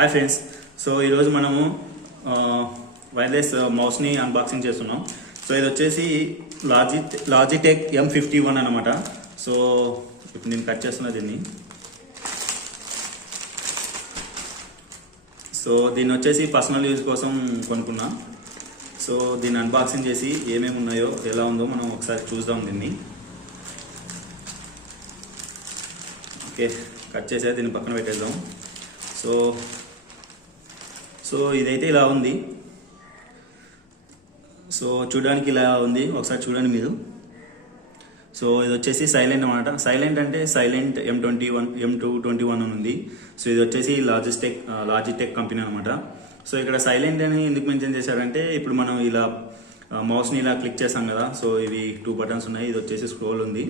Hi friends. So ఈరోజు మనము wireless మౌస్ని unboxing చేస్తున్నాం. సో ఇది వచ్చేసి లాజిటెక్ M221 అనమాట. సో ఇప్పుడు నేను కట్ చేస్తున్నా దీన్ని. సో దీన్ని వచ్చేసి పర్సనల్ యూజ్ కోసం కొనుక్కున్నా. సో దీన్ని అన్బాక్సింగ్ చేసి ఏమేమి ఉన్నాయో ఎలా ఉందో మనం ఒకసారి చూద్దాం దీన్ని. ఓకే, కట్ చేసే దీన్ని పక్కన పెట్టేద్దాం. సో ఇదైతే ఇలా ఉంది. సో చూడడానికి ఇలా ఉంది, ఒకసారి చూడండి మీరు. సో ఇది వచ్చేసి సైలెంట్ అనమాట. సైలెంట్ అంటే సైలెంట్ M221 అని ఉంది. సో ఇది వచ్చేసి లాజిటెక్ కంపెనీ అనమాట. సో ఇక్కడ సైలెంట్ అని ఎందుకు మెన్షన్ చేశారంటే, ఇప్పుడు మనం ఇలా మౌస్ని ఇలా క్లిక్ చేస్తాం కదా. సో ఇవి 2 బటన్స్ ఉన్నాయి, ఇది వచ్చేసి స్క్రోల్ ఉంది.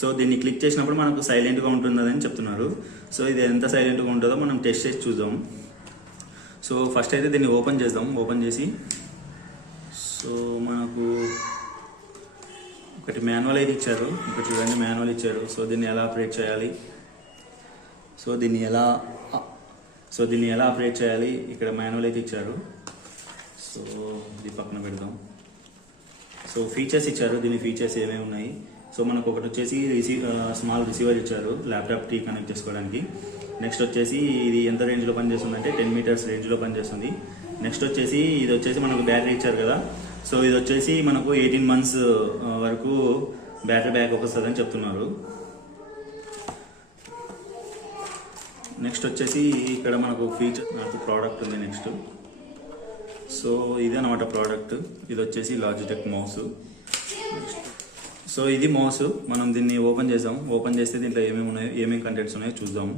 సో దీన్ని క్లిక్ చేసినప్పుడు మనకు సైలెంట్గా ఉంటుందని చెప్తున్నారు. సో ఇది ఎంత సైలెంట్గా ఉంటుందో మనం టెస్ట్ చేసి చూద్దాం. సో ఫస్ట్ అయితే దీన్ని ఓపెన్ చేద్దాం. ఓపెన్ చేసి సో మనకు ఒకటి మాన్యువల్ అయితే ఇచ్చారు, ఇక్కడ చూడండి మాన్యువల్ ఇచ్చారు. సో దీన్ని ఎలా ఆపరేట్ చేయాలి, సో దీన్ని ఎలా ఆపరేట్ చేయాలి ఇక్కడ మాన్యువల్ అయితే ఇచ్చారు. సో ఇది పక్కన పెడదాం. సో ఫీచర్స్ ఇచ్చారు, దీని ఫీచర్స్ ఏమేమి ఉన్నాయి. సో మనకు ఒకటి వచ్చేసి స్మాల్ రిసీవర్ ఇచ్చారు ల్యాప్టాప్కి కనెక్ట్ చేసుకోవడానికి. నెక్స్ట్ వచ్చేసి ఇది ఎంత రేంజ్లో పనిచేస్తుంది అంటే 10 మీటర్స్ రేంజ్లో పనిచేస్తుంది. నెక్స్ట్ వచ్చేసి ఇది వచ్చేసి మనకు బ్యాటరీ ఇచ్చారు కదా. సో ఇది వచ్చేసి మనకు 18 మంత్స్ వరకు బ్యాటరీ బ్యాకప్ వస్తుందని చెప్తున్నారు. నెక్స్ట్ వచ్చేసి ఇక్కడ మనకు ప్రోడక్ట్ ఉంది. నెక్స్ట్ సో ఇది అనమాట ప్రోడక్ట్. ఇది వచ్చేసి లాజిటెక్ మౌస్. సో ఇది మౌస్. మనం దీన్ని ఓపెన్ చేసాం. ఓపెన్ చేస్తే దీంట్లో ఏమేమి ఉన్నాయో, ఏమేమి కంటెంట్స్ ఉన్నాయో చూద్దాము.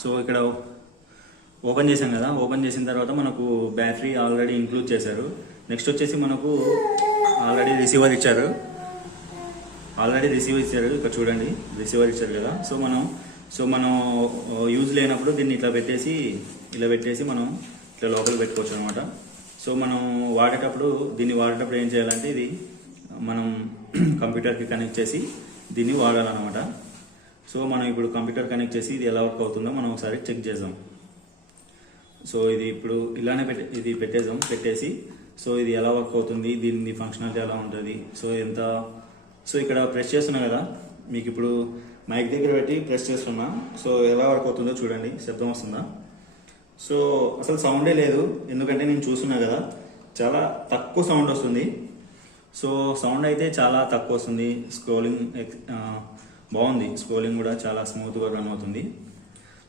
సో ఇక్కడ ఓపెన్ చేసాం కదా. ఓపెన్ చేసిన తర్వాత మనకు బ్యాటరీ ఆల్రెడీ ఇంక్లూడ్ చేశారు. నెక్స్ట్ వచ్చేసి మనకు ఆల్రెడీ రిసీవర్ ఇచ్చారు. ఇక్కడ చూడండి రిసీవర్ ఇచ్చారు కదా. సో మనం యూజ్ లేనప్పుడు దీన్ని ఇట్లా పెట్టేసి మనం ఇట్లా లోపల పెట్టుకోవచ్చు అనమాట. సో మనం దీన్ని వాడేటప్పుడు ఏం చేయాలంటే, ఇది మనం కంప్యూటర్కి కనెక్ట్ చేసి దీన్ని వాడాలన్నమాట. సో మనం ఇప్పుడు కంప్యూటర్ కనెక్ట్ చేసి ఇది ఎలా వర్క్ అవుతుందో మనం ఒకసారి చెక్ చేద్దాం. సో ఇది ఇప్పుడు ఇలానే పెట్టేసి సో ఇది ఎలా వర్క్ అవుతుంది, దీని ఫంక్షనాలిటీ ఎలా ఉంటుంది, సో ఇక్కడ ప్రెస్ చేస్తున్నా కదా, మీకు ఇప్పుడు మైక్ దగ్గర పెట్టి ప్రెస్ చేస్తున్నా. సో ఎలా వర్క్ అవుతుందో చూడండి, శబ్దం వస్తుందా. సో అసలు సౌండే లేదు, ఎందుకంటే నేను చూస్తున్నా కదా, చాలా తక్కువ సౌండ్ వస్తుంది. సో సౌండ్ అయితే చాలా తక్కువ వస్తుంది. స్క్రోలింగ్ బాగుంది, స్క్రోలింగ్ కూడా చాలా స్మూత్గా రన్ అవుతుంది.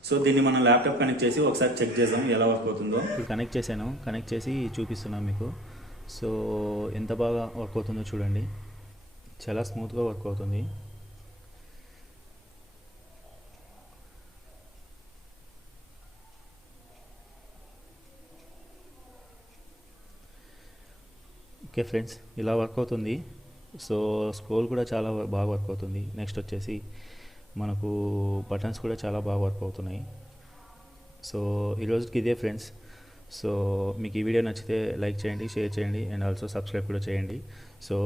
సో దీన్ని మనం ల్యాప్టాప్ కనెక్ట్ చేసి ఒకసారి చెక్ చేద్దాం ఎలా వర్క్ అవుతుందో. కనెక్ట్ చేసి చూపిస్తున్నాను మీకు. సో ఎంత బాగా వర్క్ అవుతుందో చూడండి, చాలా స్మూత్గా వర్క్ అవుతుంది. ఓకే ఫ్రెండ్స్, ఇలా వర్క్ అవుతుంది. సో స్క్రోల్ కూడా చాలా బాగా వర్క్ అవుతుంది. నెక్స్ట్ వచ్చేసి మనకు బటన్స్ కూడా చాలా బాగా వర్క్ అవుతున్నాయి. సో ఈరోజుకి ఇదే ఫ్రెండ్స్. సో మీకు ఈ వీడియో నచ్చితే లైక్ చేయండి, షేర్ చేయండి, అండ్ ఆల్సో సబ్స్క్రైబ్ కూడా చేయండి. సో